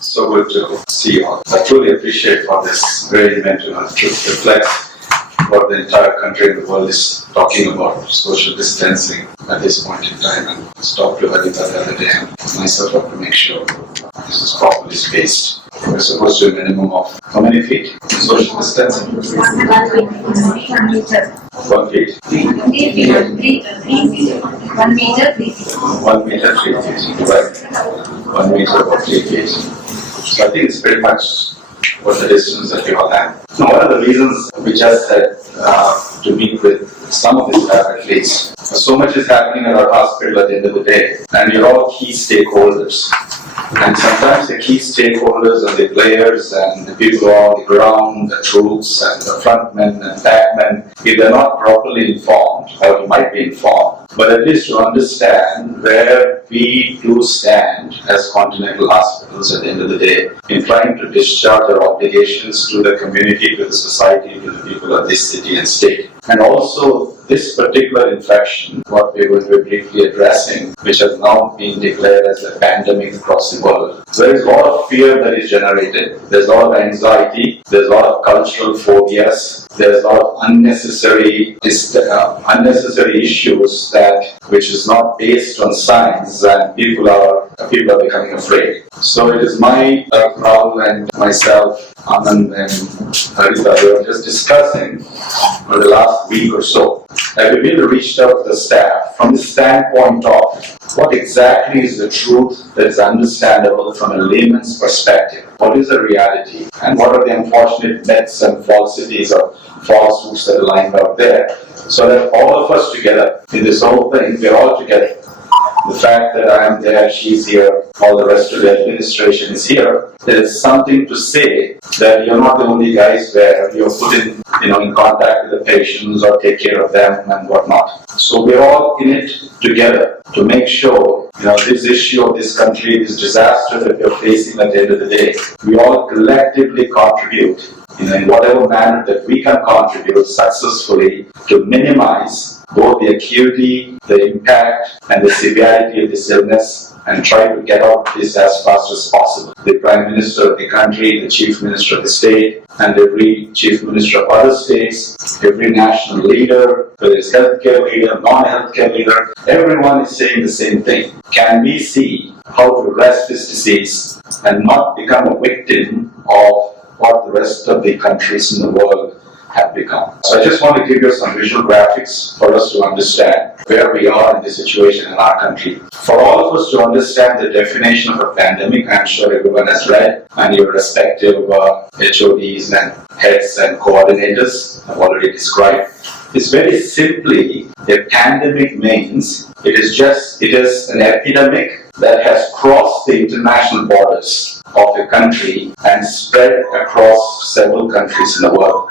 So good to see you all. I truly appreciate for this arrangement to reflect what the entire country and the world is talking about social distancing at this point in time. And I talked to Reddy the other day and myself have to make sure this is properly spaced. We're supposed to a minimum of how many feet? Social distancing? 1 meter. 1 feet. 3 feet. 1 meter, 3 feet. 1 meter, 3 feet. Right. 1 meter or 3 feet. So I think it's pretty much what the distance that we all have. Now, one of the reasons we just said to meet with some of the staff at least, so much is happening at our hospital at the end of the day, and you're all key stakeholders. And sometimes the key stakeholders are the players and the people who are on the ground, the troops and the frontmen and backmen, if they're not properly informed, or you might be informed, but at least to understand where we do stand as continental hospitals at the end of the day in trying to discharge our obligations to the community, to the society, to the people of this city and state. And also this particular infection, what we're going to be briefly addressing, which has now been declared as a pandemic across the world. There is a lot of fear that is generated. There's a lot of anxiety. There's a lot of cultural phobias. There's a lot of unnecessary issues which is not based on science, and people are becoming afraid. So it is my Rahul and myself, Anand and Harita, we were just discussing for the last week or so. I really reached out to the staff from the standpoint of what exactly is the truth that is understandable from a layman's perspective. What is the reality, and what are the unfortunate myths and falsities or falsehoods that are lined out there, so that all of us together in this whole thing, we're all together. The fact that I am there, she's here, all the rest of the administration is here, there is something to say that you're not the only guys where you're put in contact with the patients or take care of them and whatnot. So we're all in it together to make sure, this issue of this country, this disaster that we're facing at the end of the day, we all collectively contribute in whatever manner that we can contribute successfully to minimize both the acuity, the impact, and the severity of this illness, and try to get out this as fast as possible. The Prime Minister of the country, the Chief Minister of the state, and every Chief Minister of other states, every national leader, whether it's healthcare leader, non-healthcare leader, everyone is saying the same thing. Can we see how to arrest this disease and not become a victim of what the rest of the countries in the world have become? So I just want to give you some visual graphics for us to understand where we are in the situation in our country. For all of us to understand the definition of a pandemic, I'm sure everyone has read, and your respective HODs and heads and coordinators have already described. It's very simply, a pandemic means it is an epidemic that has crossed the international borders of a country and spread across several countries in the world.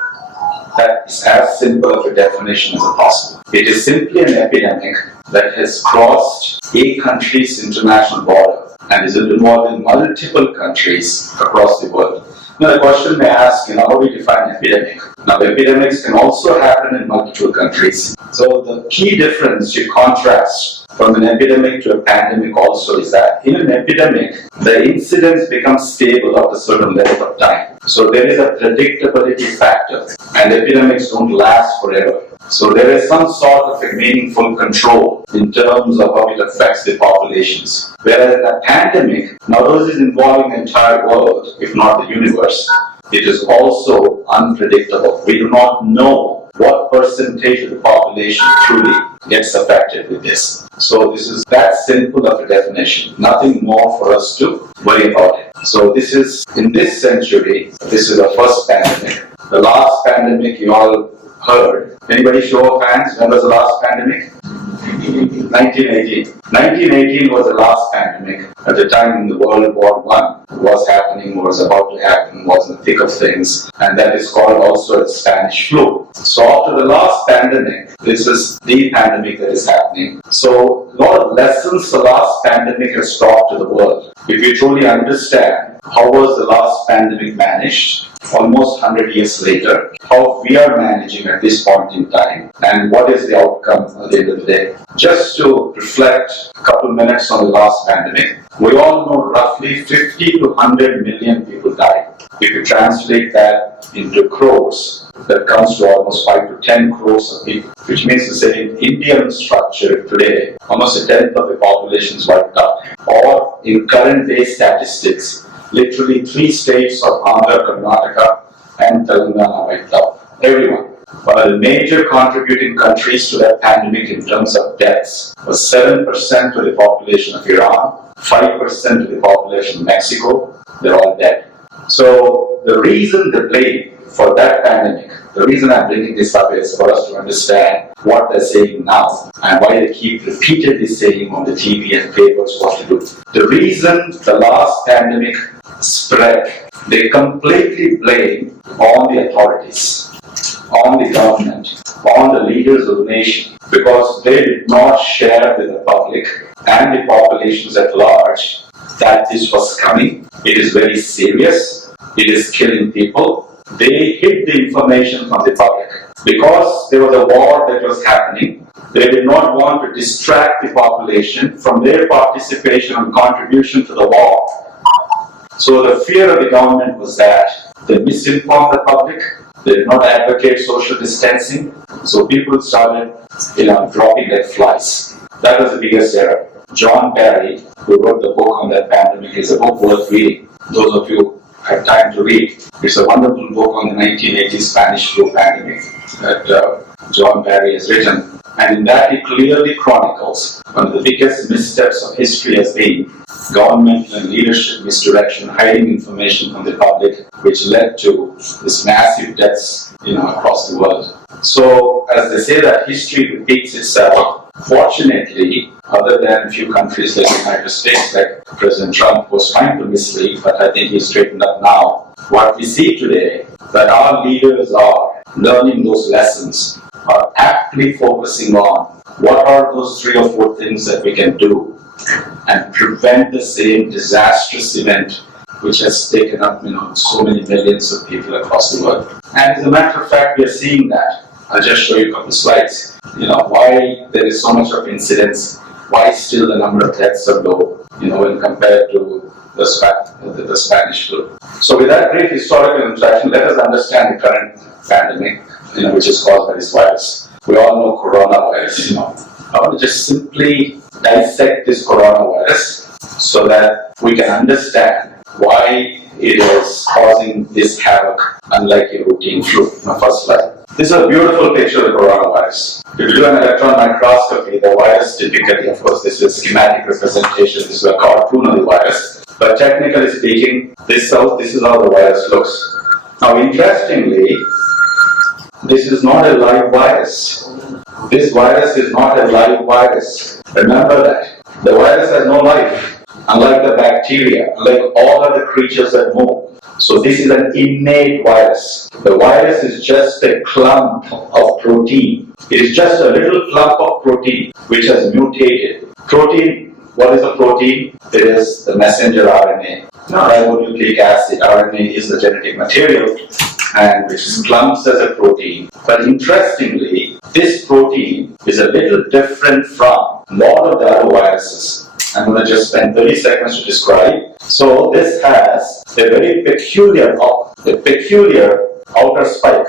That is as simple of a definition as possible. It is simply an epidemic that has crossed a country's international border and is involved in multiple countries across the world. Now the question may ask, how do we define epidemic? Now epidemics can also happen in multiple countries. So the key difference, to contrast from an epidemic to a pandemic also, is that in an epidemic, the incidence becomes stable after a certain length of time. So there is a predictability factor, and epidemics don't last forever. So there is some sort of a meaningful control in terms of how it affects the populations. Whereas the pandemic, not only is involving the entire world, if not the universe, it is also unpredictable. We do not know what percentage of the population truly gets affected with this. So this is that simple of a definition. Nothing more for us to worry about it. So this is, in this century, this is the first pandemic. The last pandemic you all heard. Anybody show of hands? When was the last pandemic? 1918. 1918 was the last pandemic. At the time the World War I was happening, was about to happen, was in the thick of things, and that is called also the Spanish flu. So after the last pandemic, this is the pandemic that is happening. So a lot of lessons the last pandemic has taught to the world. If you truly understand how was the last pandemic managed, almost 100 years later, how we are managing at this point in time, and what is the outcome at the end of the day. Just to reflect a couple minutes on the last pandemic, we all know roughly 50 to 100 million people died. If you translate that into crores, that comes to almost 5 to 10 crores of people, which means to say in Indian structure today, almost a tenth of the population is wiped out. Or in current day statistics, literally 3 states of Andhra, Karnataka and Telangana wiped out. Everyone. One of the major contributing countries to that pandemic in terms of deaths was 7% of the population of Iran, 5% of the population of Mexico. They're all dead. So the reason the blame for that pandemic, the reason I'm bringing this up is for us to understand what they're saying now and why they keep repeatedly saying on the TV and papers what to do. The reason the last pandemic spread, they completely blame on the authorities, on the government, on the leaders of the nation, because they did not share with the public and the populations at large that this was coming. It is very serious. It is killing people. They hid the information from the public. Because there was a war that was happening, they did not want to distract the population from their participation and contribution to the war. So the fear of the government was that they misinformed the public, they did not advocate social distancing, so people started, dropping like flies. That was the biggest error. John Barry, who wrote the book on that pandemic, is a book worth reading. Those of you who have time to read. It's a wonderful book on the 1980 Spanish flu pandemic that John Barry has written. And in that he clearly chronicles one of the biggest missteps of history has been government and leadership misdirection, hiding information from the public, which led to this massive deaths, across the world. So, as they say that history repeats itself, fortunately, other than a few countries like the United States, like President Trump was trying to mislead, but I think he's straightened up now. What we see today, that our leaders are learning those lessons, are aptly focusing on what are those 3 or 4 things that we can do and prevent the same disastrous event which has taken up so many millions of people across the world. And as a matter of fact, we are seeing that. I'll just show you a couple of slides. Why there is so much of incidents, why still the number of deaths are low, when compared to the Spanish flu. So with that brief historical introduction, let us understand the current pandemic, which is caused by this virus. We all know coronavirus, I want to just simply dissect this coronavirus so that we can understand why it is causing this havoc, unlike a routine flu. First slide. This is a beautiful picture of the coronavirus. If you do an electron microscopy, the virus typically, of course, this is a schematic representation, this is a cartoon of the virus. But technically speaking, this is how the virus looks. Now, interestingly, this is not a live virus. This virus is not a live virus. Remember that. The virus has no life, unlike the bacteria, unlike all other creatures that move. So this is an innate virus. The virus is just a clump of protein. It is just a little clump of protein which has mutated. Protein, what is a protein? It is the messenger RNA. Ribonucleic acid, RNA is the genetic material and which clumps as a protein. But interestingly, this protein is a little different from a lot of the other viruses. I'm going to just spend 30 seconds to describe. So this has a very peculiar outer spike.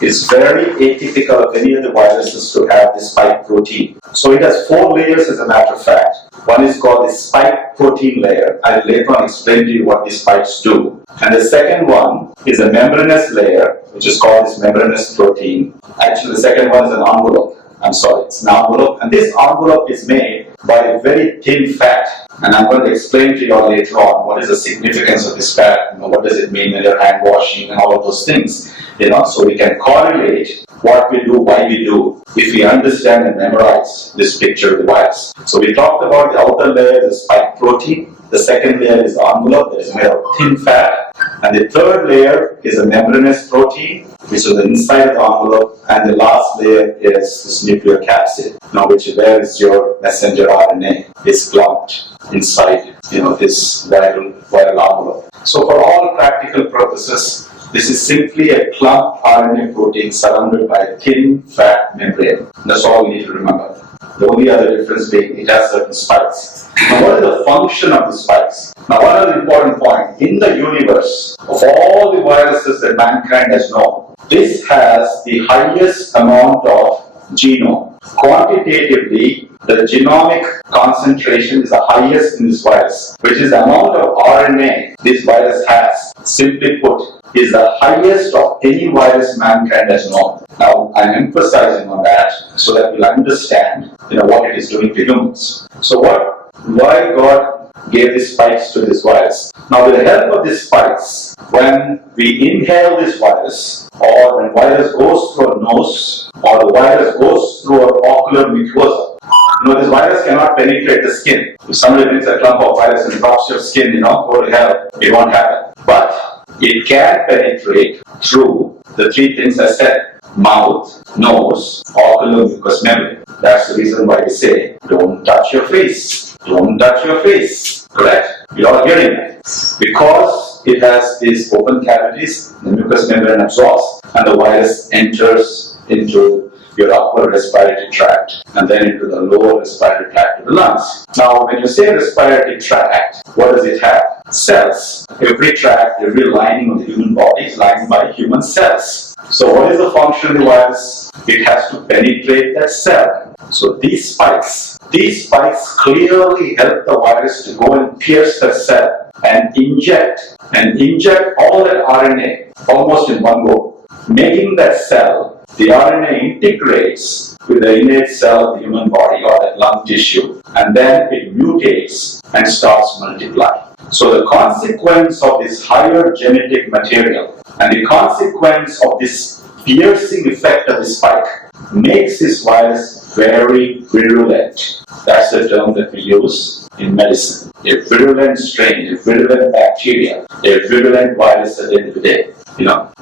It's very atypical of any of the viruses to have this spike protein. So it has 4 layers as a matter of fact. One is called the spike protein layer. I'll later on explain to you what these spikes do. And the second one is a membranous layer, which is called this membranous protein. Actually, the second one is an envelope. It's an envelope. And this envelope is made by a very thin fat. And I'm going to explain to you all later on what is the significance of this fat, what does it mean when you're hand washing and all of those things. So we can correlate what we do, why we do, if we understand and memorize this picture of the virus. So we talked about the outer layer, the spike protein. The second layer is the envelope that is made of thin fat. And the third layer is a membranous protein, which is the inside of the envelope, and the last layer is this nuclear capsid, which is where is your messenger RNA is clumped inside, this viral envelope. So for all practical purposes, this is simply a clump RNA protein surrounded by a thin, fat membrane. That's all we need to remember. The only other difference being it has certain spikes. Now, what is the function of the spikes? Now, one other important point. In the universe, of all the viruses that mankind has known, this has the highest amount of genome. Quantitatively, the genomic concentration is the highest in this virus, which is the amount of RNA this virus has. Simply put, is the highest of any virus mankind has known. Now, I'm emphasizing on that so that we'll understand, what it is doing to humans. So, why God gave these spikes to this virus? Now, with the help of these spikes, when we inhale this virus, or when virus goes through a nose, or the virus goes through our ocular mucosa, this virus cannot penetrate the skin. If somebody brings a clump of virus and drops your skin, go to hell, it won't happen. But it can penetrate through the three things I said: mouth, nose, ocular mucous membrane. That's the reason why we say, don't touch your face. Don't touch your face. Correct? You're all hearing that. Because it has these open cavities, the mucous membrane absorbs, and the virus enters into your upper respiratory tract and then into the lower respiratory tract of the lungs. Now, when you say respiratory tract, what does it have? Cells. Every tract, every lining of the human body is lined by human cells. So what is the function of the virus? It has to penetrate that cell. So these spikes clearly help the virus to go and pierce the cell and inject all that RNA almost in one go, making that cell, the RNA integrates with the innate cell of the human body or that lung tissue, and then it mutates and starts multiplying. So the consequence of this higher genetic material and the consequence of this piercing effect of the spike makes this virus very virulent. That's the term that we use in medicine. A virulent strain, a virulent bacteria, a virulent virus at the end of the day.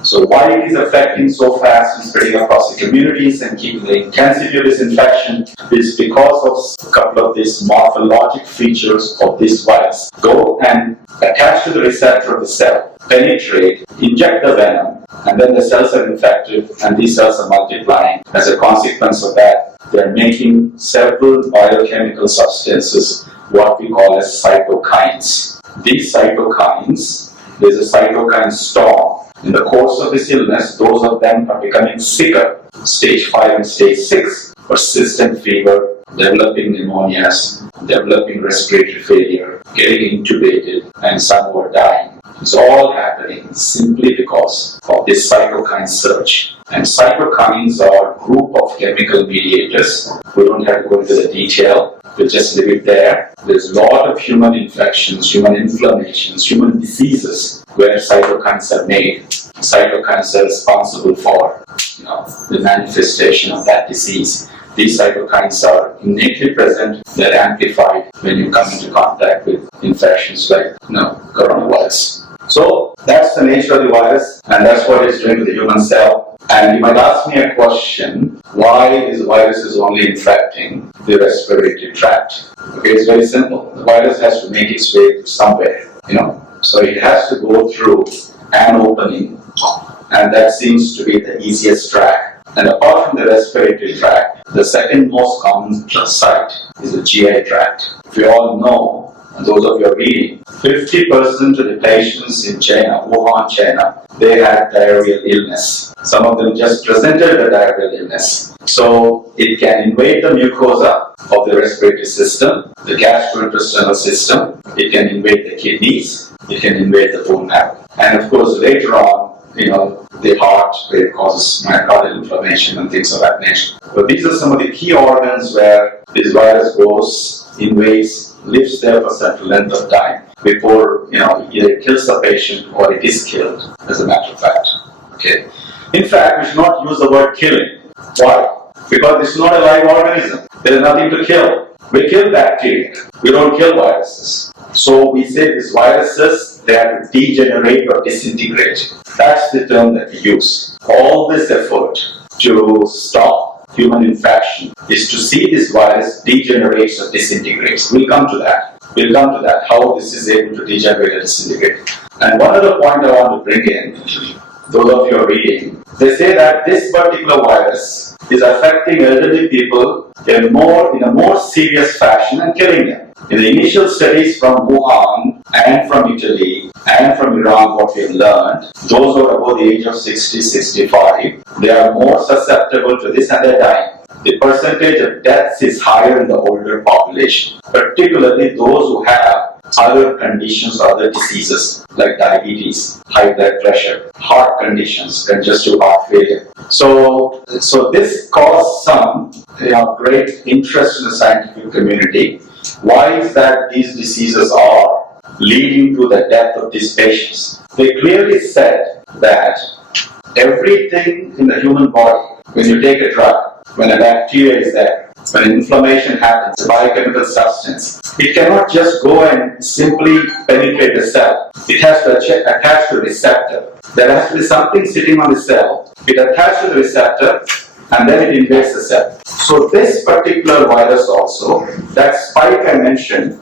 So why it is affecting so fast and spreading across the communities and keeping the intensity of this infection is because of a couple of these morphologic features of this virus. Go and attach to the receptor of the cell, penetrate, inject the venom, and then the cells are infected and these cells are multiplying. As a consequence of that, they're making several biochemical substances, what we call as cytokines. These cytokines, there's a cytokine storm. In the course of this illness, those of them are becoming sicker. Stage 5 and stage 6, persistent fever, developing pneumonias, developing respiratory failure, getting intubated, and some were dying. It's all happening simply because of this cytokine surge. And cytokines are a group of chemical mediators. We don't have to go into the detail. We'll just leave it there. There's a lot of human infections, human inflammations, human diseases where cytokines are made. Cytokines are responsible for, the manifestation of that disease. These cytokines are innately present. They're amplified when you come into contact with infections like, coronavirus. So that's the nature of the virus, and that's what it's doing to the human cell. And you might ask me a question: why this virus is only infecting the respiratory tract? Okay, it's very simple. The virus has to make its way somewhere, So it has to go through an opening, and that seems to be the easiest track. And apart from the respiratory tract, the second most common site is the GI tract. If you all know, and those of you are reading, 50% of the patients in China, Wuhan, China, they had diarrheal illness. Some of them just presented the diarrheal illness. So it can invade the mucosa of the respiratory system, the gastrointestinal system, it can invade the kidneys, it can invade the bone marrow. And of course, later on, the heart, where it causes myocardial inflammation and things of that nature. But these are some of the key organs where this virus goes, invades, lives there for certain length of time before, either it kills the patient or it is killed, as a matter of fact. Okay. In fact, we should not use the word killing. Why? Because it's not a live organism. There is nothing to kill. We kill bacteria. We don't kill viruses. So we say these viruses, they have to degenerate or disintegrate. That's the term that we use. All this effort to stop human infection is to see this virus degenerates or disintegrates. We'll come to that. How this is able to degenerate or disintegrate. And one other point I want to bring in, those of you are reading, they say that this particular virus is affecting elderly people in a more serious fashion and killing them. In the initial studies from Wuhan and from Italy and from Iran, what we have learned, those who are above the age of 60, 65, they are more susceptible to this and they're dying. The percentage of deaths is higher in the older population, particularly those who have other conditions, other diseases like diabetes, high blood pressure, heart conditions, congestive heart failure. So this caused some great interest in the scientific community. Why is that these diseases are leading to the death of these patients? They clearly said that everything in the human body, when you take a drug, when a bacteria is there, when inflammation happens, a biochemical substance, it cannot just go and simply penetrate the cell. It has to attach to a receptor. There has to be something sitting on the cell. It attaches to the receptor and then it invades the cell. So this particular virus also, that spike I mentioned,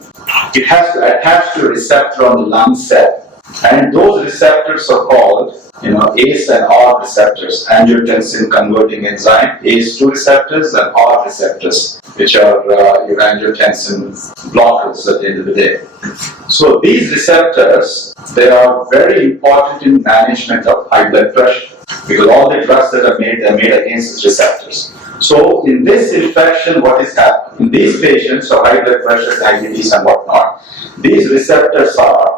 it has to attach to a receptor on the lung cell. And those receptors are called ACE and R receptors, angiotensin converting enzyme, ACE2 receptors and R receptors, which are your angiotensin blockers at the end of the day. So these receptors, they are very important in management of high blood pressure, because all the drugs that are made, they're made against these receptors. So in this infection, what is happening? In these patients, so high blood pressure, diabetes and whatnot, these receptors are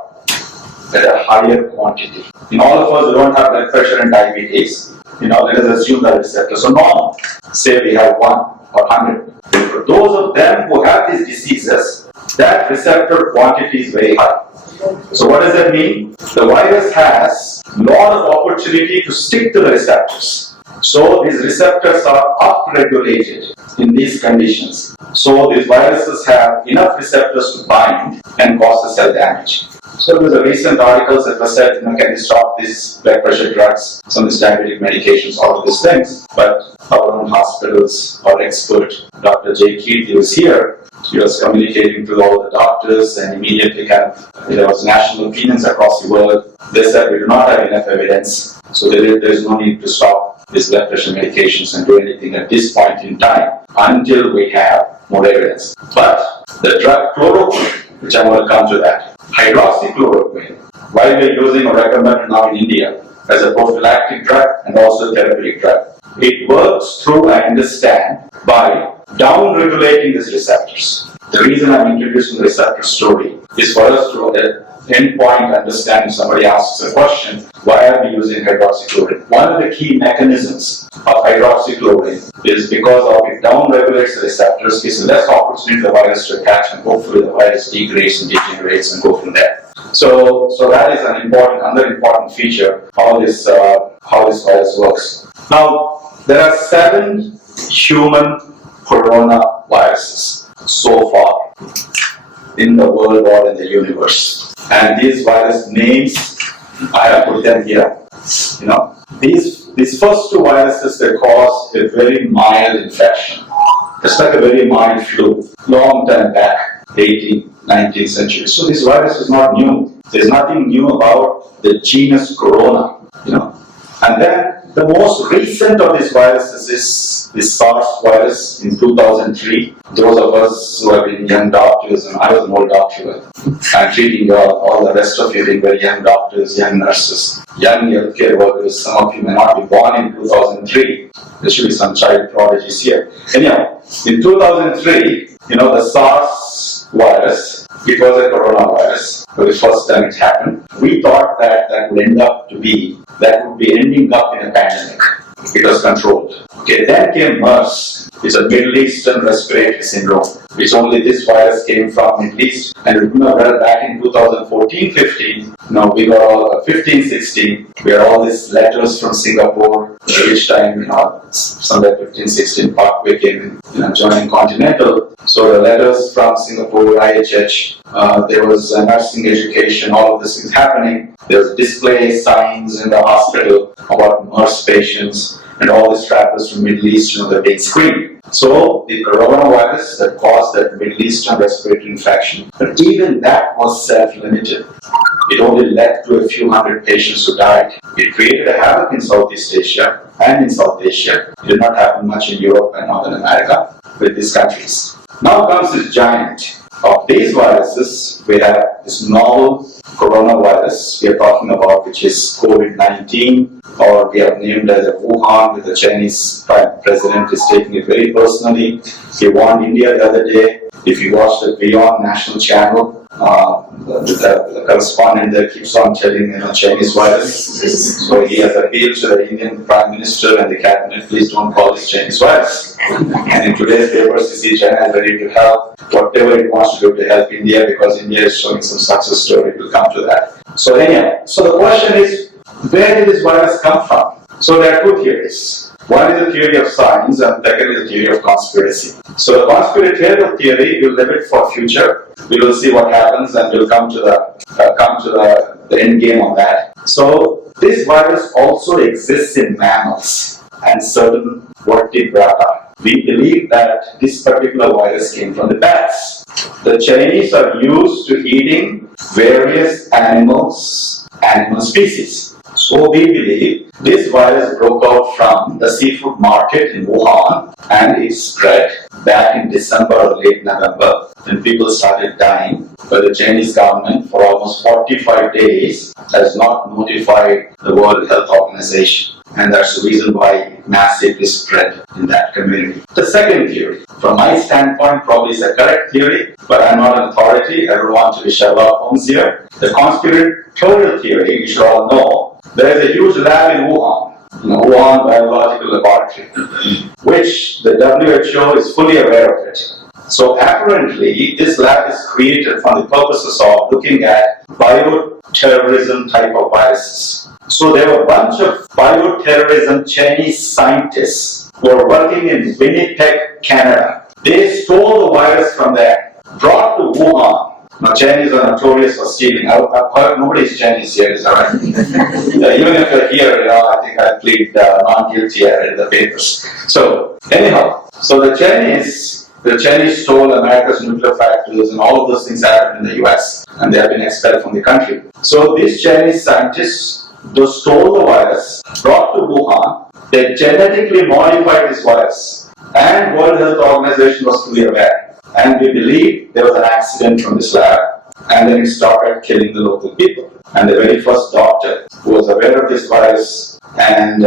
at a higher quantity. In all of us who don't have blood pressure and diabetes, let us assume that receptors are normal. Say we have 1 or 100. For those of them who have these diseases, that receptor quantity is very high. So what does that mean? The virus has a lot of opportunity to stick to the receptors. So these receptors are upregulated in these conditions. So these viruses have enough receptors to bind and cause the cell damage. So there was a recent article that was said, can we stop these blood pressure drugs, some of these diabetic medications, all of these things. But our own hospitals, our expert, Dr. Jay Keith, was here. He was communicating to all the doctors and immediately there was national opinions across the world. They said we do not have enough evidence, so there's no need to stop these blood pressure medications and do anything at this point in time until we have more evidence. But the drug chloroquine, which I want to come to that, hydroxychloroquine, while we're using or recommended now in India as a prophylactic drug and also therapeutic drug, it works through, I understand, by down-regulating these receptors. The reason I'm introducing the receptor story is for us to endpoint understand if somebody asks a question, why are we using hydroxychloroquine? One of the key mechanisms of hydroxychloroquine is because of it down-regulates the receptors, gives less opportunity for the virus to attach, and hopefully the virus degrades and degenerates and go from there. So that is another important feature how this virus works. Now, there are 7 human coronaviruses so far in the world or in the universe. And these virus names, I have put them here. These first 2 viruses, they cause a very mild infection. It's like a very mild flu, long time back, 18th, 19th century. So this virus is not new. There's nothing new about the genus corona, And then the most recent of these viruses is this SARS virus in 2003. Those of us who have been young doctors, and I was an old doctor, I'm treating all the rest of you being very young doctors, young nurses, young healthcare workers. Some of you may not be born in 2003. There should be some child prodigies here. Anyhow, in 2003, the SARS virus, it was a coronavirus for the first time it happened. We thought that would be ending up in a pandemic. It was controlled. Okay, then came MERS is a Middle Eastern respiratory syndrome, which only this virus came from Middle East. And remember back in 2014-15, we got all 15-16, we had all these letters from Singapore, which time, somewhere 15-16, Parkway came in, joining Continental. So the letters from Singapore, IHH, there was nursing education, all of this is happening. There's display signs in the hospital about MERS patients, and all these travelers from Middle East, they're being screened. So the coronavirus that caused that Middle Eastern respiratory infection, but even that was self-limited. It only led to a few hundred patients who died. It created a havoc in Southeast Asia and in South Asia. It did not happen much in Europe and Northern America with these countries. Now comes this giant. Of these viruses, we have this novel coronavirus we are talking about, which is COVID-19, or we have named as a Wuhan, with the Chinese president is taking it very personally. He warned India the other day. If you watch the Beyond National Channel, the correspondent there keeps on telling Chinese virus. So he has appealed to the Indian Prime Minister and the cabinet, please don't call this Chinese virus. And in today's papers, you see China is ready to help whatever it wants to do to help India, because India is showing some success story. We'll come to that. So anyhow, so the question is, where did this virus come from? So there are two theories. One is the theory of science, and second is the theory of conspiracy. So the conspiratorial theory, we'll leave it for future. We will see what happens, and we'll come to the end game on that. So this virus also exists in mammals and certain vertebrata. We believe that this particular virus came from the bats. The Chinese are used to eating various animal species. So we believe this virus broke out from the seafood market in Wuhan, and it spread back in December or late November, when people started dying. But the Chinese government for almost 45 days has not notified the World Health Organization. And that's the reason why it massively spread in that community. The second theory, from my standpoint, probably is a correct theory, but I'm not an authority. I don't want to be Sherlock Holmes here. The conspiratorial theory, you should all know, there is a huge lab in Wuhan, Wuhan Biological Laboratory, which the WHO is fully aware of it. So apparently, this lab is created for the purposes of looking at bioterrorism type of viruses. So there were a bunch of bioterrorism Chinese scientists who were working in Winnipeg, Canada. They stole the virus from there, brought to Wuhan. Now Chinese are notorious for stealing. I've heard nobody's Chinese here, is that right? Even if you're here, I think I plead non-guilty. I read the papers. So anyhow, so the Chinese stole America's nuclear factories, and all of those things happened in the US, and they have been expelled from the country. So these Chinese scientists, they stole the virus, brought to Wuhan, they genetically modified this virus, and World Health Organization was fully aware. And we believe there was an accident from this lab, and then it started killing the local people. And the very first doctor who was aware of this virus, and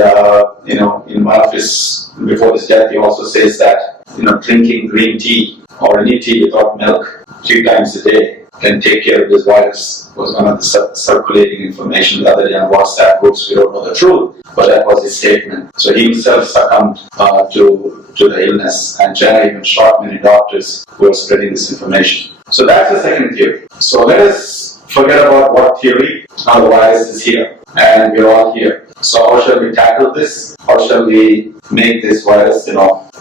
in one of his, before his death, he also says that drinking green tea or any tea without milk 3 times a day can take care of this virus, was one of the circulating information the other day on WhatsApp groups. We don't know the truth, but that was his statement. So he himself succumbed to the illness, and China even shot many doctors who were spreading this information. So that's the second theory. So let us forget about what theory. Now the virus is here, and we're all here. So how shall we tackle this? How shall we make this virus,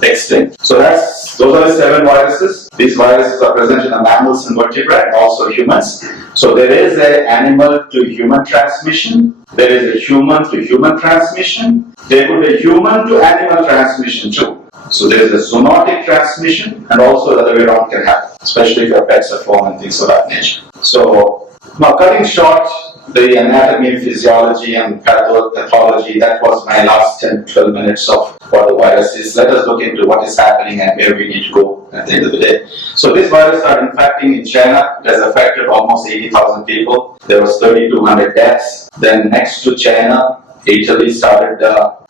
extinct? So those are the 7 viruses. These viruses are present in the mammals and vertebrates, and also humans. So there is an animal to human transmission. There is a human to human transmission. There could be a human to animal transmission too. So there is a zoonotic transmission, and also the other way around can happen, especially if your pets are home and things of that nature. So now cutting short the anatomy, physiology, and pathology, that was my last 10-12 minutes of what the virus is. Let us look into what is happening and where we need to go at the end of the day. So this virus started infecting in China. It has affected almost 80,000 people. There was 3,200 deaths. Then next to China, Italy started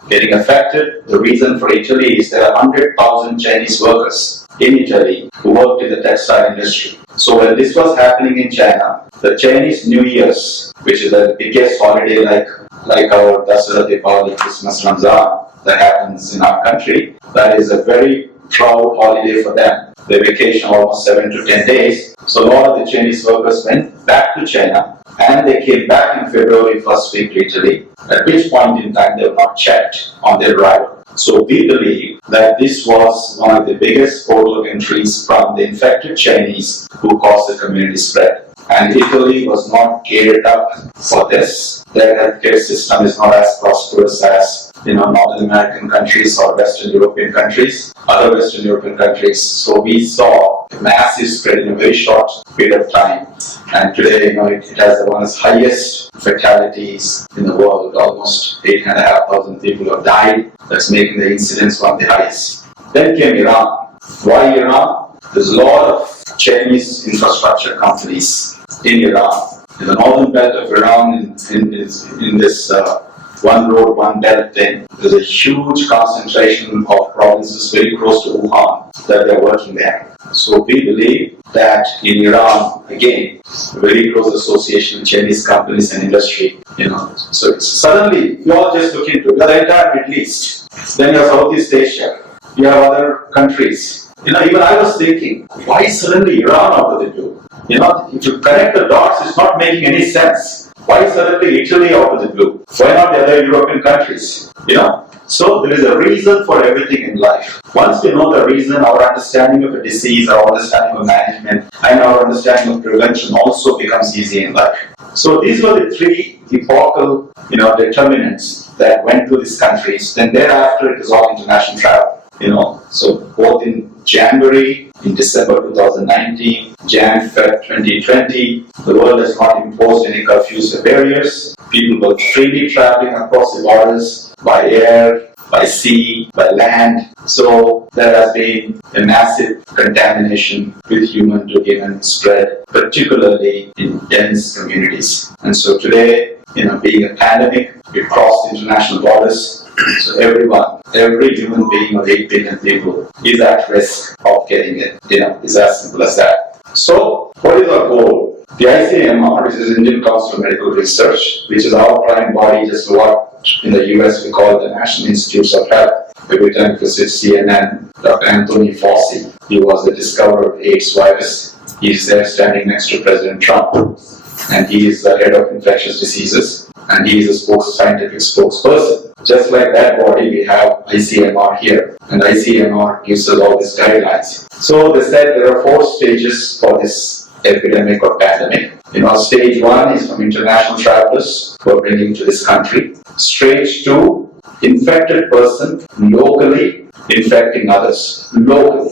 getting affected. The reason for Italy is there are 100,000 Chinese workers in Italy who worked in the textile industry. So when this was happening in China, the Chinese New Year's, which is the biggest holiday like our Dasara, Diwali, Christmas, Ramzan that happens in our country, that is a very proud holiday for them. They vacation almost 7 to 10 days. So a lot of the Chinese workers went back to China and they came back in February first week to Italy, at which point in time they were not checked on their arrival. So we believe that this was one of the biggest portal entries from the infected Chinese who caused the community spread. And Italy was not geared up for this. Their healthcare system is not as prosperous as Northern American countries or Western European countries, other Western European countries. So we saw a massive spread in a very short period of time. And today, it has one of the highest fatalities in the world. Almost 8,500 people have died. That's making the incidence one of the highest. Then came Iran. Why Iran? There's a lot of Chinese infrastructure companies in Iran. In the northern belt of Iran, in this one road, one belt thing, there's a huge concentration of provinces very close to Wuhan that they're working there. So we believe that in Iran, again, a very close association with Chinese companies and industry, So suddenly, you all just look into the entire Middle East. Then you have Southeast Asia. You have other countries. Even I was thinking, why suddenly Iran out of the blue? If you connect the dots, it's not making any sense. Why suddenly Italy out of the blue? Why not the other European countries? So there is a reason for everything in life. Once we know the reason, our understanding of a disease, our understanding of management, and our understanding of prevention also becomes easy in life. So these were the three epochal, determinants that went to these countries. Then thereafter, it was all international travel. So both in January, in December 2019, Jan-Feb 2020, the world has not imposed any curfews or barriers. People were freely traveling across the borders by air, by sea, by land. So there has been a massive contamination with human to human spread, particularly in dense communities. And so today, being a pandemic, we crossed international borders. So every human being of 8 billion people is at risk of getting it. It's as simple as that. So, what is our goal? The ICMR, which is Indian Council of Medical Research, which is our prime body, just what in the US we call the National Institutes of Health. Every time you visit CNN, Dr. Anthony Fauci, he was the discoverer of AIDS virus. He's there standing next to President Trump. And he is the head of infectious diseases. And he is a scientific spokesperson. Just like that body, we have ICMR here. And ICMR gives us all these guidelines. So they said there are 4 stages for this epidemic or pandemic. Stage 1 is from international travelers who are bringing to this country. Stage 2, infected person locally infecting others. Locally.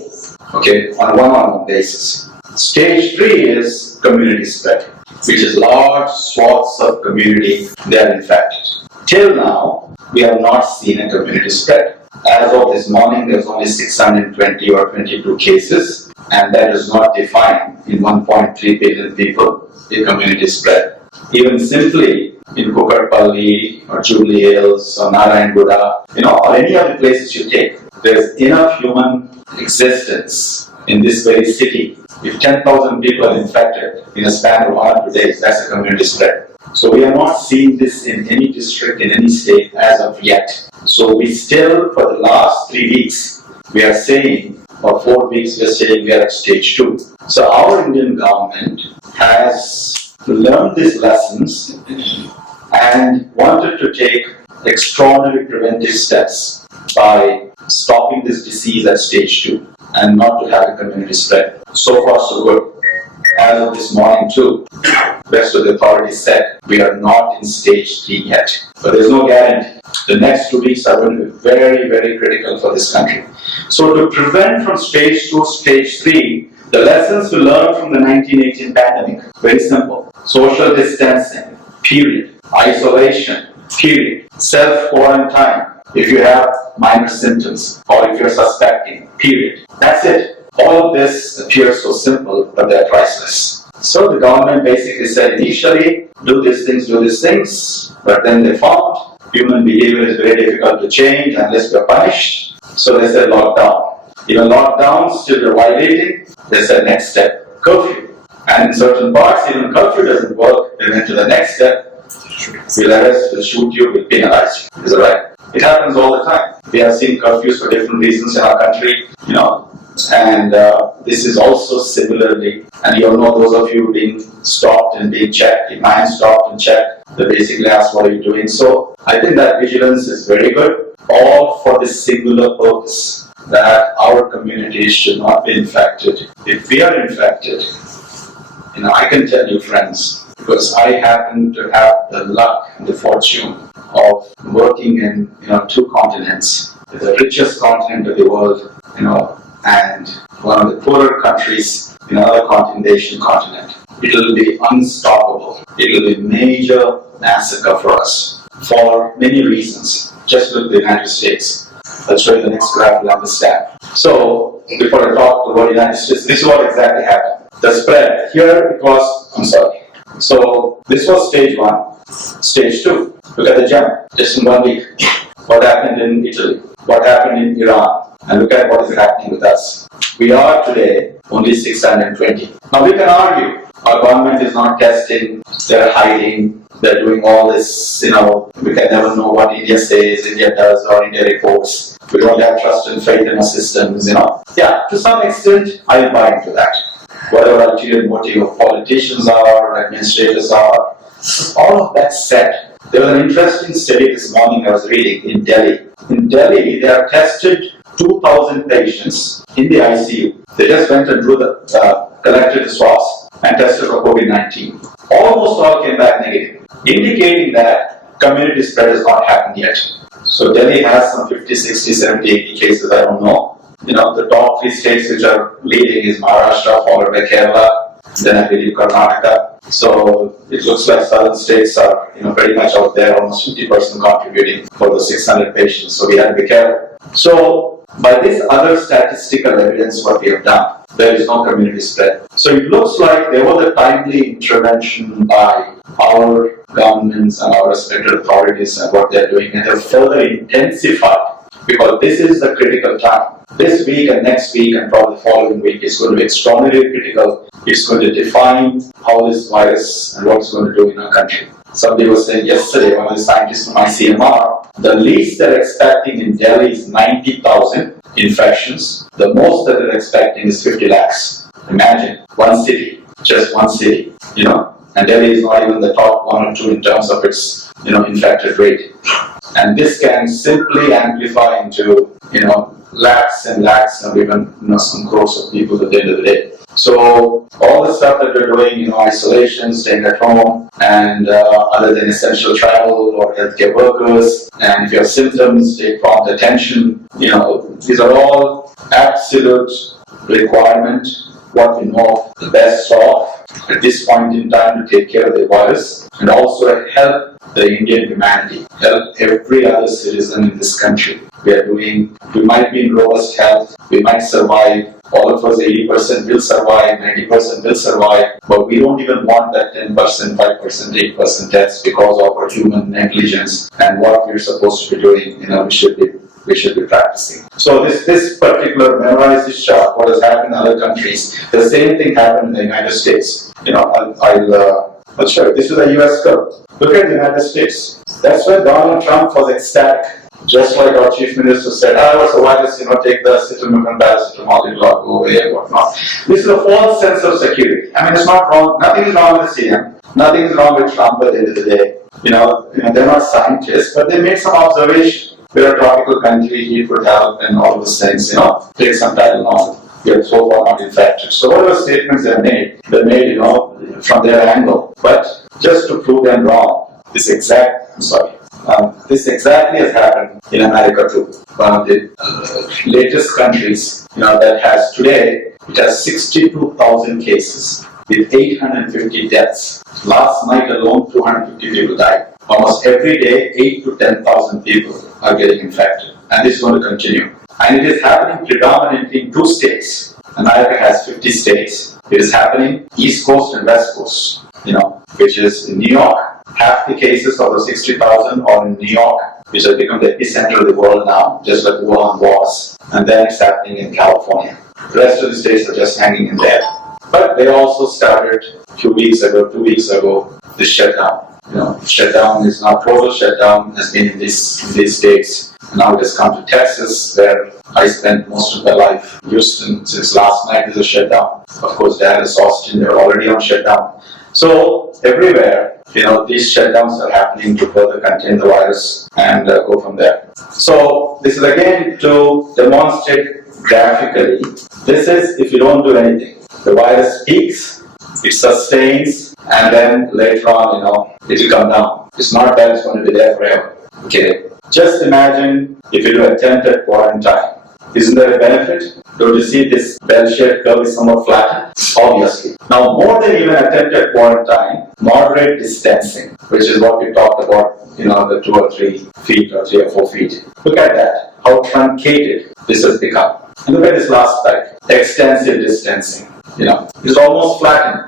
Okay, on a one-on-one basis. Stage 3 is community spread, which is large swaths of community they are infected. Till now, we have not seen a community spread. As of this morning, there's only 620 or 22 cases, and that does not define in 1.3 billion people a community spread. Even simply in Kukatpalli or Jubilee Hills or Narayanguda, or any other places you take, there's enough human existence in this very city. If 10,000 people are infected in a span of 1 or 2 days, that's a community spread. So we are not seeing this in any district, in any state as of yet. So we still, for the last 3 weeks, we are saying, or 4 weeks, we are saying we are at stage 2. So our Indian government has learned these lessons and wanted to take extraordinary preventive steps by stopping this disease at stage 2 and not to have a community spread. So far, so good. As of this morning too, rest of the authorities said we are not in stage 3 yet. But there's no guarantee. The next 2 weeks are going to be very, very critical for this country. So to prevent from stage 2, stage 3, the lessons we learned from the 1918 pandemic, very simple. Social distancing, period. Isolation, period. Self-quarantine, if you have minor symptoms or if you're suspecting, period. That's it. All of this appears so simple, but they're priceless. So the government basically said initially, do these things, but then they found human behavior is very difficult to change unless we're punished. So they said lockdown. Even lockdowns still they're violating. They said next step, curfew. And in certain parts, even curfew doesn't work. They went to the next step. We'll arrest, we'll shoot you, we'll penalize you. Is that right? It happens all the time. We have seen curfews for different reasons in our country, and this is also similarly, and you all know those of you being stopped and being checked, if mine stopped and checked, they basically ask what are you doing. So I think that vigilance is very good, all for this singular purpose, that our communities should not be infected. If we are infected, I can tell you, friends, because I happen to have the luck and the fortune of working in two continents, the richest continent of the world, and one of the poorer countries in another continent, the Asian continent. It will be unstoppable. It will be major massacre for us for many reasons. Just look at the United States. I'll show you the next graph, you'll understand. So, before I talk about the United States, this is what exactly happened. The spread, here it was, so this was stage 1. Stage 2, look at the jump, just in 1 week. What happened in Italy? What happened in Iran? And look at what is happening with us. We are today only 620. Now we can argue, our government is not testing, they're hiding, they're doing all this, we can never know what India says, India does, or India reports. We don't have trust and faith in our systems, Yeah, to some extent, I buy into that. Whatever ulterior motive of politicians are, administrators are, all of that said, there was an interesting study this morning I was reading in Delhi. In Delhi, they have tested 2,000 patients in the ICU. They just went and collected the swabs and tested for COVID-19. Almost all came back negative, indicating that community spread has not happened yet. So Delhi has some 50, 60, 70, 80 cases, I don't know. The top 3 states which are leading is Maharashtra, followed by Kerala, then I believe Karnataka. So it looks like southern states are, pretty much out there, almost 50% contributing for the 600 patients. So we have to be careful. So by this other statistical evidence, what we have done, there is no community spread. So it looks like there was a timely intervention by our governments and our respected authorities and what they're doing, and have further intensified, because this is the critical time. This week and next week and probably the following week is going to be extraordinarily critical. It's going to define how this virus and what it's going to do in our country. Somebody was saying yesterday, one of the scientists from ICMR, the least they're expecting in Delhi is 90,000 infections. The most that they're expecting is 50 lakhs. Imagine, one city, just one city, and Delhi is not even the top 1 or 2 in terms of its, infected rate. And this can simply amplify into, lakhs and lakhs and even, some crores of people at the end of the day. So all the stuff that we're doing, isolation, staying at home, and other than essential travel or healthcare workers, and if you have symptoms, take prompt attention, these are all absolute requirement, what we know the best of at this point in time to take care of the virus, and also help the Indian humanity, help every other citizen in this country. We might be in robust health, we might survive, all of us 80% will survive, 90% will survive, but we don't even want that 10%, 5%, 8% deaths because of our human negligence and what we're supposed to be doing, we should be practicing. So this particular memorize this chart, what has happened in other countries, the same thing happened in the United States. I'll show you. This is a US curve. Look at the United States. That's where Donald Trump was ecstatic. Just like our chief minister said, what's the virus, take the acetaminophen, paracetamol, it'll all go away and whatnot. This is a false sense of security. It's not wrong. Nothing is wrong with CM. Nothing is wrong with Trump at the end of the day. They're not scientists, but they made some observation. We're a tropical country, heat would help and all those things, take some Tylenol. We are so far not infected. So whatever statements they're made, from their angle. But just to prove them wrong, this exactly has happened in America too. One of the latest countries, that has today, it has 62,000 cases with 850 deaths. Last night alone, 250 people died. Almost every day, 8 to 10,000 people are getting infected. And this is going to continue. And it is happening predominantly in 2 states. America has 50 states. It is happening East Coast and West Coast, which is in New York. Half the cases of the 60,000 are in New York, which has become the epicenter of the world now, just like Wuhan was. And then it's happening in California. The rest of the states are just hanging in there. But they also started a few weeks ago, 2 weeks ago, this shutdown. Shutdown is now total shutdown has been in these states. Now it has come to Texas, where I spent most of my life. Houston, since last night, is a shutdown. Of course, Dallas, Austin, they're already on shutdown. So everywhere, these shutdowns are happening to further contain the virus and go from there. So this is again to demonstrate graphically. This is if you don't do anything. The virus peaks, it sustains, and then later on, it will come down. It's not that it's going to be there forever. Okay. Just imagine if you do attempted quarantine. Isn't there a benefit? Don't you see this bell-shaped curve is somewhat flattened? Obviously. Now, more than even attempted quarantine, moderate distancing, which is what we talked about, the 2 or 3 feet or 3 or 4 feet. Look at that, how truncated this has become. And look at this last slide, extensive distancing. It's almost flattened.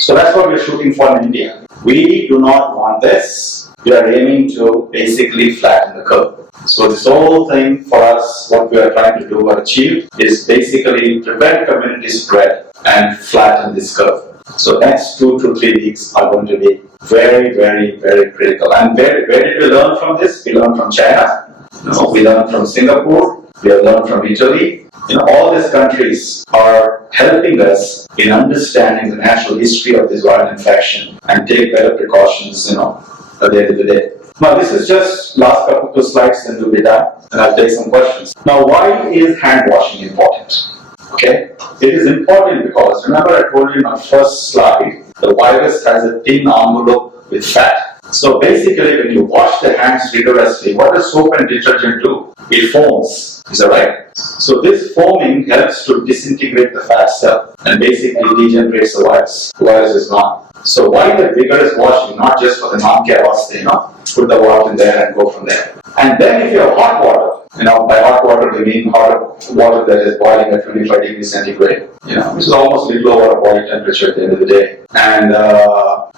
So that's what we're shooting for in India. We do not want this. We are aiming to basically flatten the curve. So this whole thing for us, what we are trying to do or achieve is basically prevent community spread and flatten this curve. So next 2 to 3 weeks are going to be very, very, very critical. And where did we learn from this? We learned from China. We learned from Singapore. We have learned from Italy. All these countries are helping us in understanding the natural history of this viral infection and take better precautions, at the end of the day. Now, this is just last couple of slides and we'll be done, and I'll take some questions. Now, why is hand washing important? Okay, it is important because remember I told you in my first slide, the virus has a thin envelope with fat. So basically, when you wash the hands rigorously, what does soap and detergent do? It foams. Is that right? So this foaming helps to disintegrate the fat cell and basically degenerates the virus. The virus is gone. So why the vigorous washing? Not just for the non-chaos, put the water in there and go from there. And then if you have hot water, by hot water we mean hot water that is boiling at 25 degrees centigrade, which is almost little over a body temperature at the end of the day. And I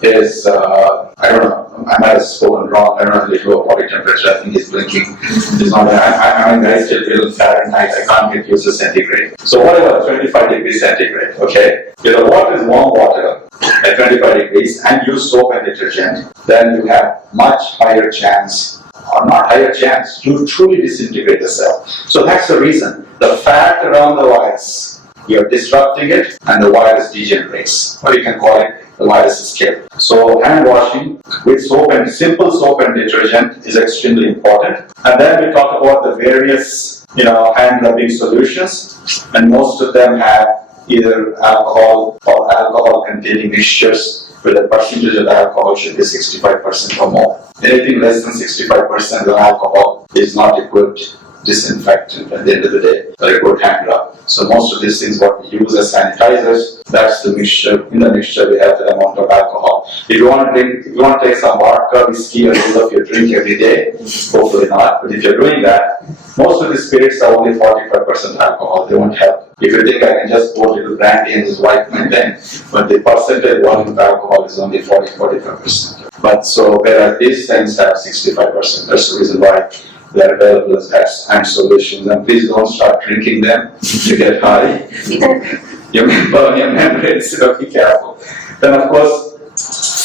don't know, I might have spoken wrong, I don't know, little over body temperature, I think he's blinking. It's not, I'm still feeling Fahrenheit, I can't get used to centigrade. So whatever, 25 degrees centigrade, okay? If the water is warm water at 25 degrees and use soap and detergent, then you have much higher chance, or not higher chance, to truly disintegrate the cell. So that's the reason. The fat around the virus, you're disrupting it and the virus degenerates. Or you can call it the virus is killed. So hand washing with soap and simple soap and detergent is extremely important. And then we talk about the various hand rubbing solutions, and most of them have either alcohol or alcohol containing mixtures where the percentage of the alcohol should be 65% or more. Anything less than 65% of alcohol is not a good disinfectant at the end of the day, or a good hand rub. So most of these things what we use as sanitizers, that's the mixture. In the mixture we have the amount of alcohol. If you want to take some vodka, whiskey, or of your drink every day, hopefully not, but if you're doing that, most of the spirits are only 45% alcohol, they won't help. If you think I can just pour a little brandy and just wipe my pen, but the percentage volume of alcohol is only 40-45%. But so whereas these things have 65%, that's the reason why they're available as hand solutions. And please don't start drinking them to get high. You may burn your membranes, so be careful. Then of course,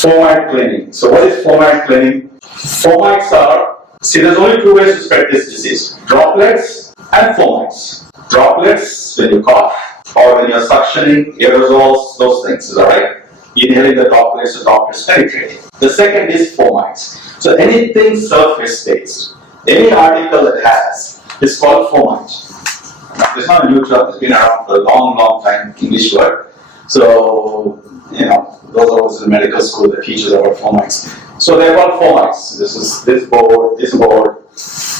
fomite cleaning. So what is fomite cleaning? Fomites are, there's only 2 ways to spread this disease: droplets and fomites. Droplets when you cough, or when you're suctioning, aerosols, those things, is that right? Inhaling the droplets penetrating. The second is fomites. So anything surface-based, any article that has, is called fomite. It's not a new term, it's been around for a long, long time, English word. So, those of us in medical school that teaches about fomites. So they're called fomites. This is this board,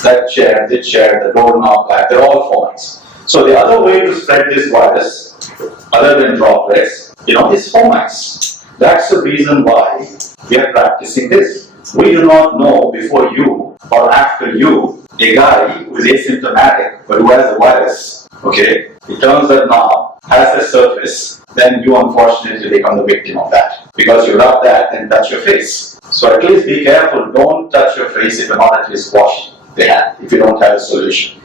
that chair, the doorknob, they're all fomites. So the other way to spread this virus, other than droplets, is fomites. That's the reason why we are practicing this. We do not know before you or after you, a guy who is asymptomatic but who has the virus, okay, he turns that knob, has a surface, then you unfortunately become the victim of that. Because you rub that and touch your face. So at least be careful, don't touch your face if you're not at least washing the hand, if you don't have a solution.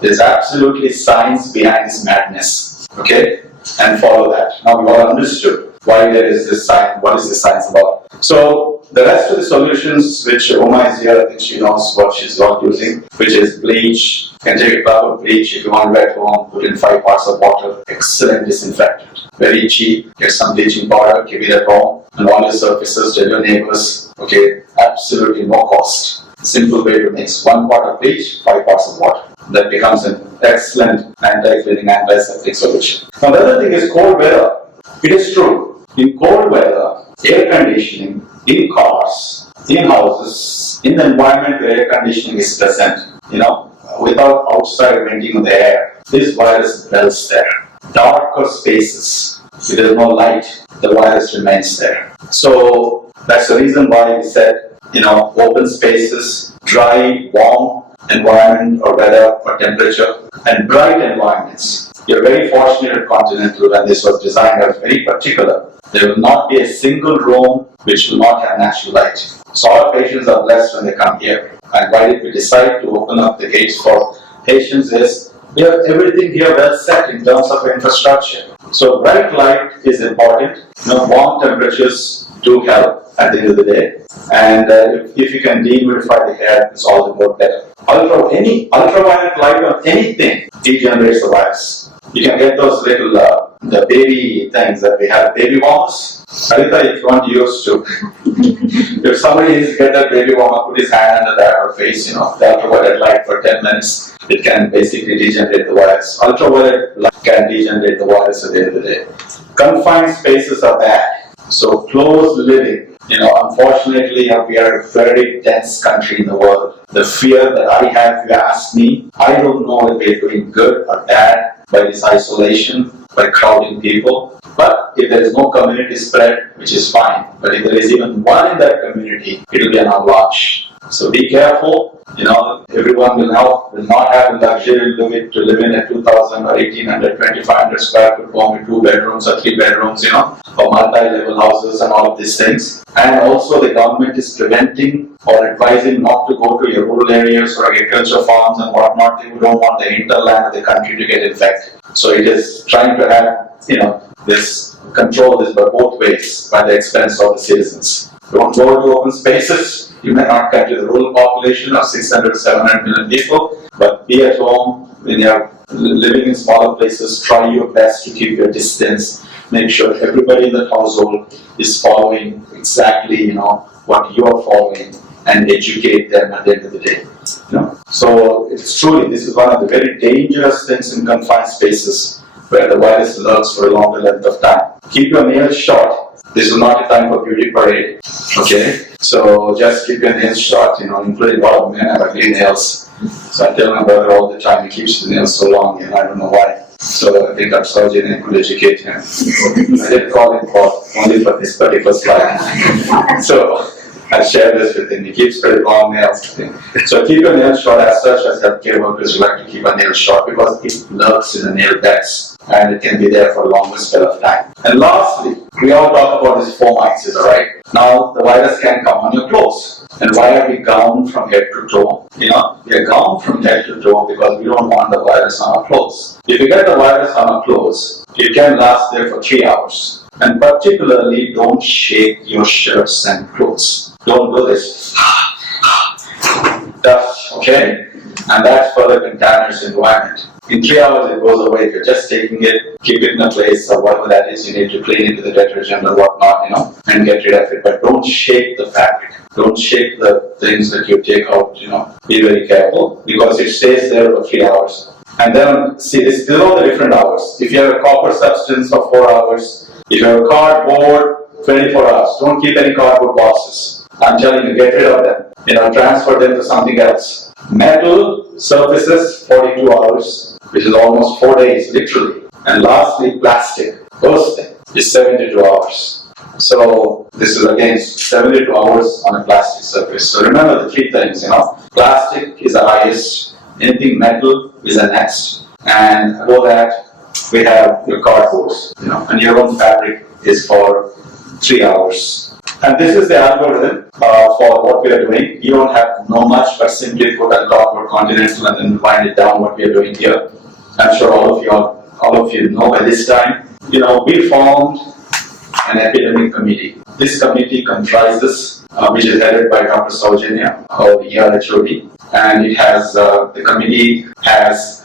There's absolutely science behind this madness, okay? And follow that. Now we all understood why there is this science, what is this science about. So The rest of the solutions, which Uma is here, I think she knows what she's not using, which is bleach. You can take a cup of bleach if you want to at home, put in 5 parts of water. Excellent disinfectant. Very cheap. Get some bleaching powder, keep it at home, and all your surfaces, tell your neighbors. Okay, absolutely no cost. Simple way to mix 1 part of bleach, 5 parts of water. That becomes an excellent anti-cleaning, antiseptic solution. Now the other thing is cold weather. It is true. In cold weather, air conditioning in cars, in houses, in the environment where air conditioning is present, without outside venting the air, this virus dwells there. Darker spaces, if there is no light, the virus remains there. So that's the reason why we said, open spaces, dry, warm environment or weather or temperature, and bright environments. You're very fortunate at Continental when this was designed. I was very particular. There will not be a single room which will not have natural light. So our patients are blessed when they come here. And why did we decide to open up the gates for patients is we have everything here well set in terms of infrastructure. So bright light is important. Warm temperatures do help at the end of the day. And if you can dehumidify the air, it's all the more better. Ultraviolet light on anything degenerates the virus. You can get those little the baby things that we have, baby warmers. Harita, if you want to use to, if somebody is get that baby warmer, put his hand under that or face, the ultraviolet light for 10 minutes, it can basically degenerate the virus. Ultraviolet light can degenerate the virus at the end of the day. Confined spaces are bad. So closed living, unfortunately, we are a very dense country in the world. The fear that I have, if you ask me, I don't know if we're doing good or bad by this isolation, by crowding people. But if there is no community spread, which is fine. But if there is even one in that community, it will be an avalanche. So be careful. Everyone will not have the luxury to live in a 2,000 or 1,800, 2,500 square foot home with 2 bedrooms or 3 bedrooms, or multi-level houses and all of these things. And also the government is preventing or advising not to go to your rural areas or agriculture farms and whatnot. They don't want the hinterland of the country to get infected. So it is trying to have, control this by both ways, by the expense of the citizens. Don't go to open spaces. You may not get to the rural population of 600 to 700 million people, but be at home when you're living in smaller places. Try your best to keep your distance. Make sure everybody in the household is following exactly, what you are following, and educate them at the end of the day. So it's truly, this is one of the very dangerous things in confined spaces where the virus lurks for a longer length of time. Keep your nails short. This is not a time for beauty parade, okay? So just keep your nails short, including a lot of men have ugly nails. So I tell my brother all the time, he keeps his nails so long, I don't know why. So I think our surgeon could educate him. I did call him only for this particular slide. So I share this with him. He keeps very long nails. So keep your nails short as such as healthcare workers like to keep our nails short because it lurks in the nail beds and it can be there for a longer spell of time. And lastly, we all talk about this fomites, alright? Now the virus can come on your clothes. And why are we gowned from head to toe? We are gowned from head to toe because we don't want the virus on our clothes. If you get the virus on our clothes, it can last there for 3 hours. And particularly, don't shake your shirts and clothes. Don't do this. Dust, okay? And that further contaminates the environment. In 3 hours it goes away. If you're just taking it, keep it in a place or whatever that is, you need to clean it with the detergent or whatnot, and get rid of it. But don't shake the fabric. Don't shake the things that you take out, Be very careful because it stays there for 3 hours. And then, see, these are all the different hours. If you have a copper substance for 4 hours, if you have a cardboard, 24 hours. Don't keep any cardboard boxes. I'm telling you, get rid of them. Transfer them to something else. Metal surfaces, 42 hours, which is almost 4 days, literally. And lastly, plastic, first thing, is 72 hours. So this is again 72 hours on a plastic surface. So remember the 3 things, Plastic is the highest, anything metal is the next. And above that, we have your cardboards, and your own fabric is for 3 hours. And this is the algorithm for what we are doing. You don't have to know much, but simply put on top of Continental and then wind it down what we are doing here. I'm sure all of you know by this time. We formed an epidemic committee. This committee comprises, which is headed by Dr. Saujanya, or the ERHOD, and it has, the committee has,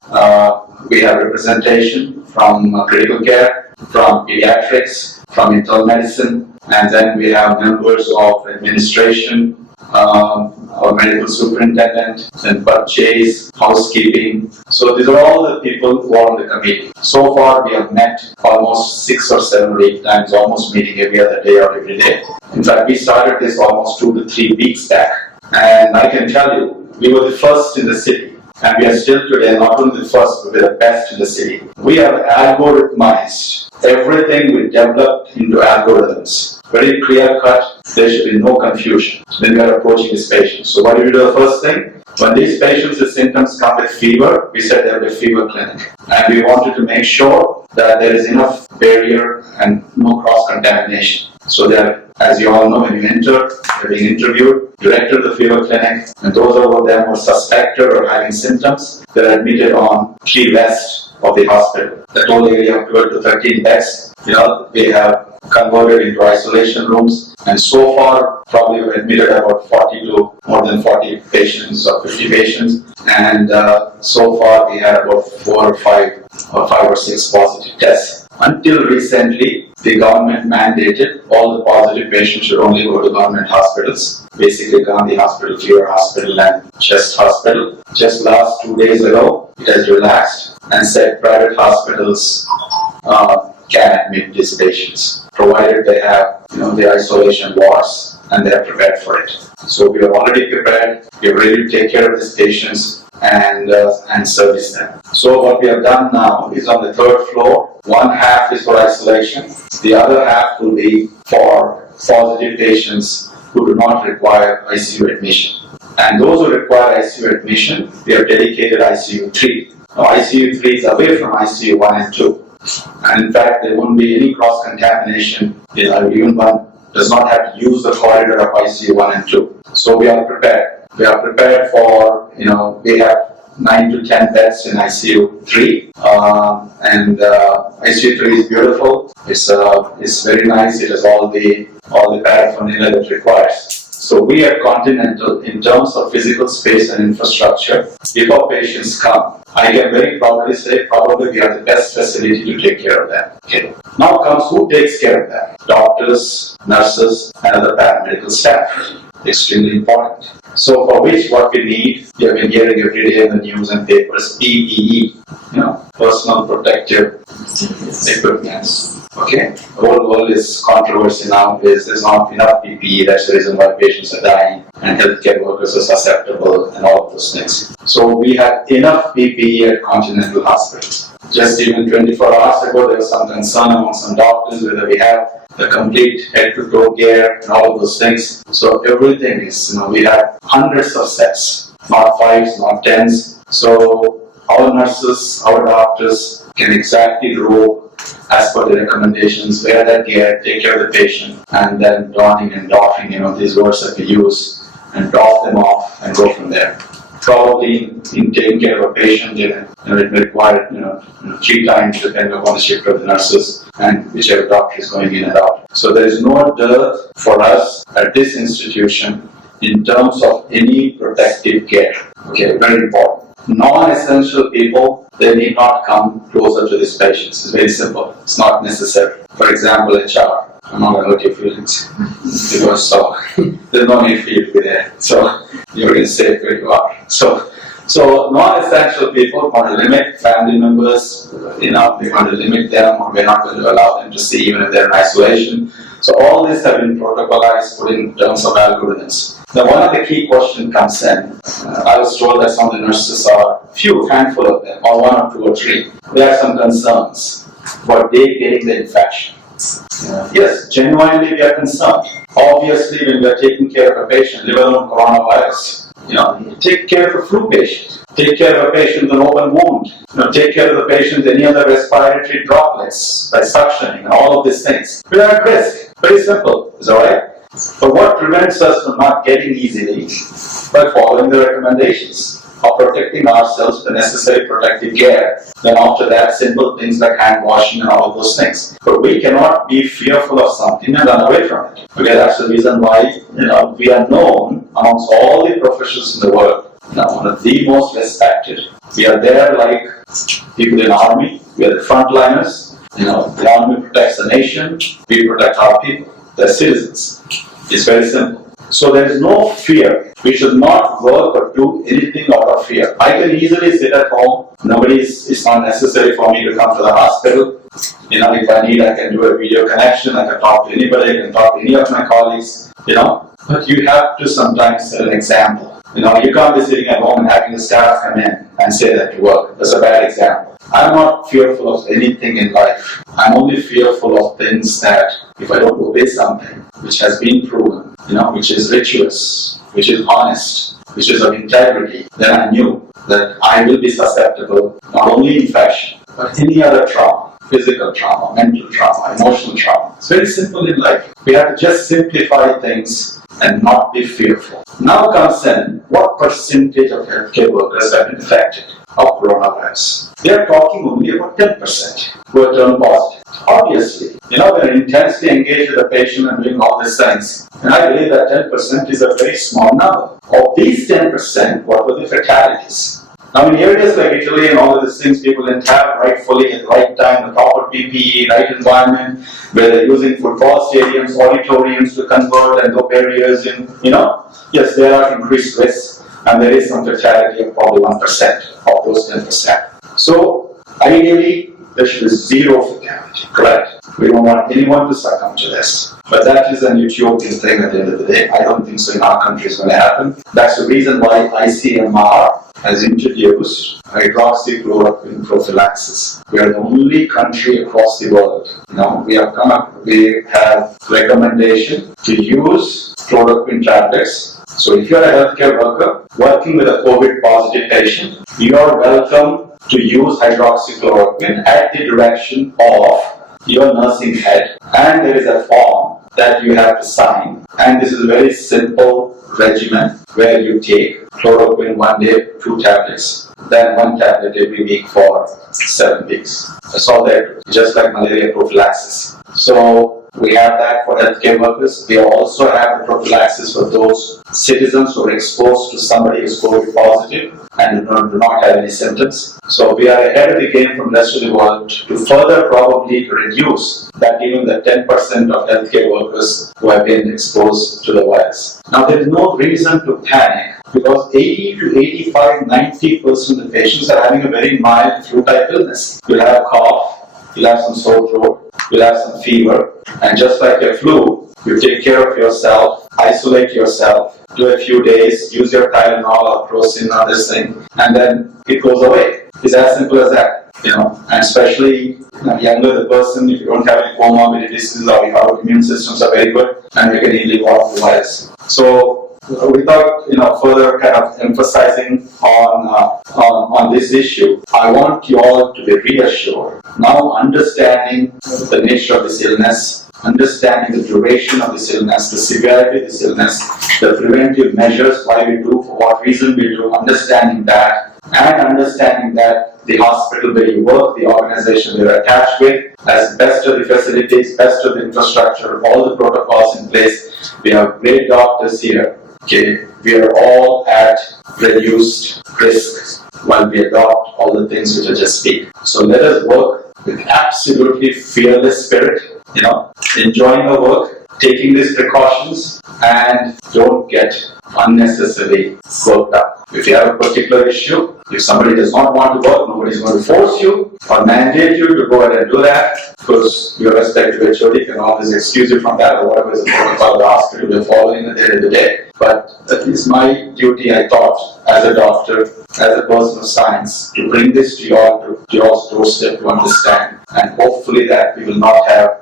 we have representation from critical care, from pediatrics, from internal medicine, and then we have members of administration, our medical superintendent, then purchase, housekeeping. So these are all the people who are on the committee. So far we have met almost 6 or 7 or 8 times, almost meeting every other day or every day. In fact, we started this almost 2 to 3 weeks back. And I can tell you, we were the first in the city. And we are still today not only the first, but we're the best in the city. We have algorithmized everything we developed into algorithms. Very clear cut, there should be no confusion when we are approaching these patients. So what do we do the first thing? When these patients with symptoms come with fever, we said they have a fever clinic. And we wanted to make sure that there is enough barrier and no cross-contamination. So that, as you all know, when you enter, you're being interviewed, directed to the fever clinic, and those of them who are suspected or having symptoms, they're admitted on Key West of the hospital. The total area of 12 to 13 beds, they have converted into isolation rooms, and so far probably we've admitted about 40 to more than 40 patients or 50 patients, and so far we had about 4 or 5 or 6 positive tests. Until recently, the government mandated all the positive patients should only go to government hospitals, basically Gandhi Hospital, Fever Hospital and Chest Hospital. Just last 2 days ago, it has relaxed and said private hospitals can admit these patients, provided they have the isolation wards and they are prepared for it. So we are already prepared, we are ready to take care of these patients and service them. So what we have done now is on the 3rd floor, one half is for isolation, the other half will be for positive patients who do not require ICU admission. And those who require ICU admission, we have dedicated ICU 3. Now ICU 3 is away from ICU 1 and 2. And in fact, there won't be any cross-contamination. Even one does not have to use the corridor of ICU 1 and 2. So we are prepared. We are prepared for, we have 9 to 10 beds in ICU 3. And ICU 3 is beautiful. It's very nice. It has all the paraphernalia that it requires. So we at Continental, in terms of physical space and infrastructure, if our patients come, I can very proudly say probably we have the best facility to take care of them. Okay. Now comes who takes care of them? Doctors, nurses, and other paramedical staff. Extremely important. So for which what we need, we have been hearing every day in the news and papers, PPE, personal protective equipment. Okay, the whole world is controversy now. There's not enough PPE. That's the reason why patients are dying and healthcare workers are susceptible and all of those things. So we have enough PPE at Continental Hospital. Just even 24 hours ago, there was some concern among some doctors whether we have the complete head-to-toe gear and all of those things. So everything is, we have hundreds of sets, not 5s, not 10s. So our nurses, our doctors can exactly row as per the recommendations, wear that gear, take care of the patient, and then donning and doffing, these words that we use, and doff them off and go from there. Probably in taking care of a patient, it may require 3 times depending upon the shift of the nurses and whichever doctor is going in and out. So there is no dearth for us at this institution in terms of any protective care. Okay, very important. Non-essential people, they need not come closer to these patients. It's very simple. It's not necessary. For example, HR. I'm not going to hurt your feelings. Because there's no need for you to be there. So you're in safe where you are. So non-essential people want to limit family members, we want to limit them, or we're not going to allow them to see even if they're in isolation. So all this have been protocolized, put in terms of algorithms. Now one of the key questions comes in. I was told that some of the nurses are, handful of them, or 1 or 2 or 3. They have some concerns about they getting the infection. Yes, genuinely we are concerned. Obviously, when we are taking care of a patient, let alone coronavirus, take care of a flu patient, take care of a patient with an open wound, take care of the patient with any other respiratory droplets by suctioning, and all of these things. We are at risk. Very simple. Is that right? But what prevents us from not getting easily? By following the recommendations. of protecting ourselves with the necessary protective gear. Then after that, simple things like hand washing and all those things. But we cannot be fearful of something and run away from it. Okay, that's the reason why we are known amongst all the professions in the world. One of the most respected. We are there like people in the army. We are the frontliners. The army protects the nation. We protect our people, the citizens. It's very simple. So there is no fear. We should not work or do anything out of fear. I can easily sit at home. It's not necessary for me to come to the hospital. If I need, I can do a video connection. I can talk to anybody. I can talk to any of my colleagues. But you have to sometimes set an example. You can't be sitting at home and having the staff come in and say that you work. That's a bad example. I'm not fearful of anything in life. I'm only fearful of things that if I don't obey something which has been proven, which is virtuous, which is honest, which is of integrity, then I knew that I will be susceptible not only infection, but any other trauma, physical trauma, mental trauma, emotional trauma. It's very simple in life. We have to just simplify things and not be fearful. Now comes in, what percentage of healthcare workers have been affected of coronavirus? They are talking only about 10% who are turned positive. Obviously, they're intensely engaged with the patient and doing all these things. And I believe that 10% is a very small number. Of these 10%, what were the fatalities? Now, in areas like Italy and all of these things, people didn't have rightfully at the right time, the proper PPE, right environment, where they're using football stadiums, auditoriums to convert and no barriers in, yes, there are increased risks, and there is some fatality of probably 1% of those 10%. So, ideally, there should be zero fatality, correct? We don't want anyone to succumb to this. But that is an utopian thing at the end of the day. I don't think so in our country it's going to happen. That's the reason why ICMR has introduced hydroxychloroquine prophylaxis. We are the only country across the world. We have recommendation to use chloroquine tablets. So if you're a healthcare worker working with a COVID positive patient, you are welcome to use hydroxychloroquine at the direction of your nursing head, and there is a form that you have to sign, and this is a very simple regimen where you take chloroquine 1 day, 2 tablets, then 1 tablet every week for 7 weeks. That's all there, just like malaria prophylaxis. So we have that for healthcare workers. We also have the prophylaxis for those citizens who are exposed to somebody who is COVID positive and do not have any symptoms. So we are ahead of the game from the rest of the world to further probably reduce that even the 10% of healthcare workers who have been exposed to the virus. Now there is no reason to panic because 80 to 85, 90% of the patients are having a very mild flu-type illness. You'll have cough, you'll have some sore throat, you'll have some fever, and just like a flu, you take care of yourself, isolate yourself, do a few days, use your Tylenol or Crocin or this thing, and then it goes away. It's as simple as that, and especially younger the person, if you don't have any comorbidities, our immune systems are very good, and we can easily walk the virus. So without further kind of emphasizing on this issue, I want you all to be reassured. Now understanding the nature of this illness, understanding the duration of this illness, the severity of this illness, the preventive measures, why we do, for what reason we do, understanding that, and understanding that the hospital where you work, the organization you're attached with, has best of the facilities, best of the infrastructure, all the protocols in place. We have great doctors here. Okay, we are all at reduced risk while we adopt all the things which I just speak. So let us work with absolutely fearless spirit, enjoying our work, taking these precautions, and don't get unnecessarily worked up. If you have a particular issue, if somebody does not want to work, nobody is going to force you or mandate you to go ahead and do that, because your respective HOD can always excuse you from that or whatever is the protocol of the hospital we're following at the end of the day. But that is my duty, I thought, as a doctor, as a person of science, to bring this to your doorstep to understand, and hopefully that we will not have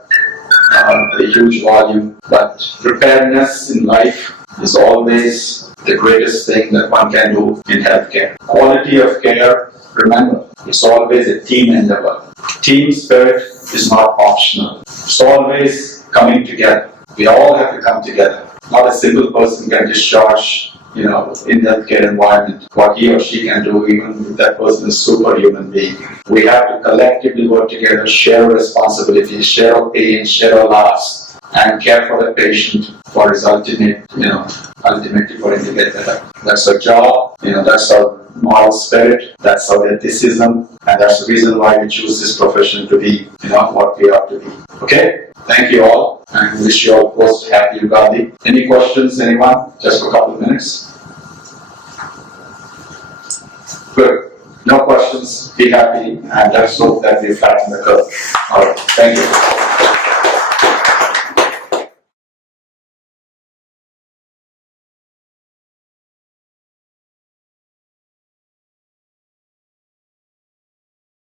a huge volume. But preparedness in life is always the greatest thing that one can do in healthcare. Quality of care, remember, it's always a team endeavor. Team spirit is not optional. It's always coming together. We all have to come together. Not a single person can discharge in the healthcare environment, what he or she can do, even if that person is superhuman being. We have to collectively work together, share responsibilities, share our pain, share our loss, and care for the patient for his ultimately for him to get better. That's our job, that's our moral spirit, that's our ethicism, and that's the reason why we choose this profession to be, what we are to be. Okay? Thank you all, and wish you all post happy Ugadi. Any questions, anyone? Just for a couple of minutes. Good. No questions. Be happy, and let's hope that we flatten the curve. All right. Thank you.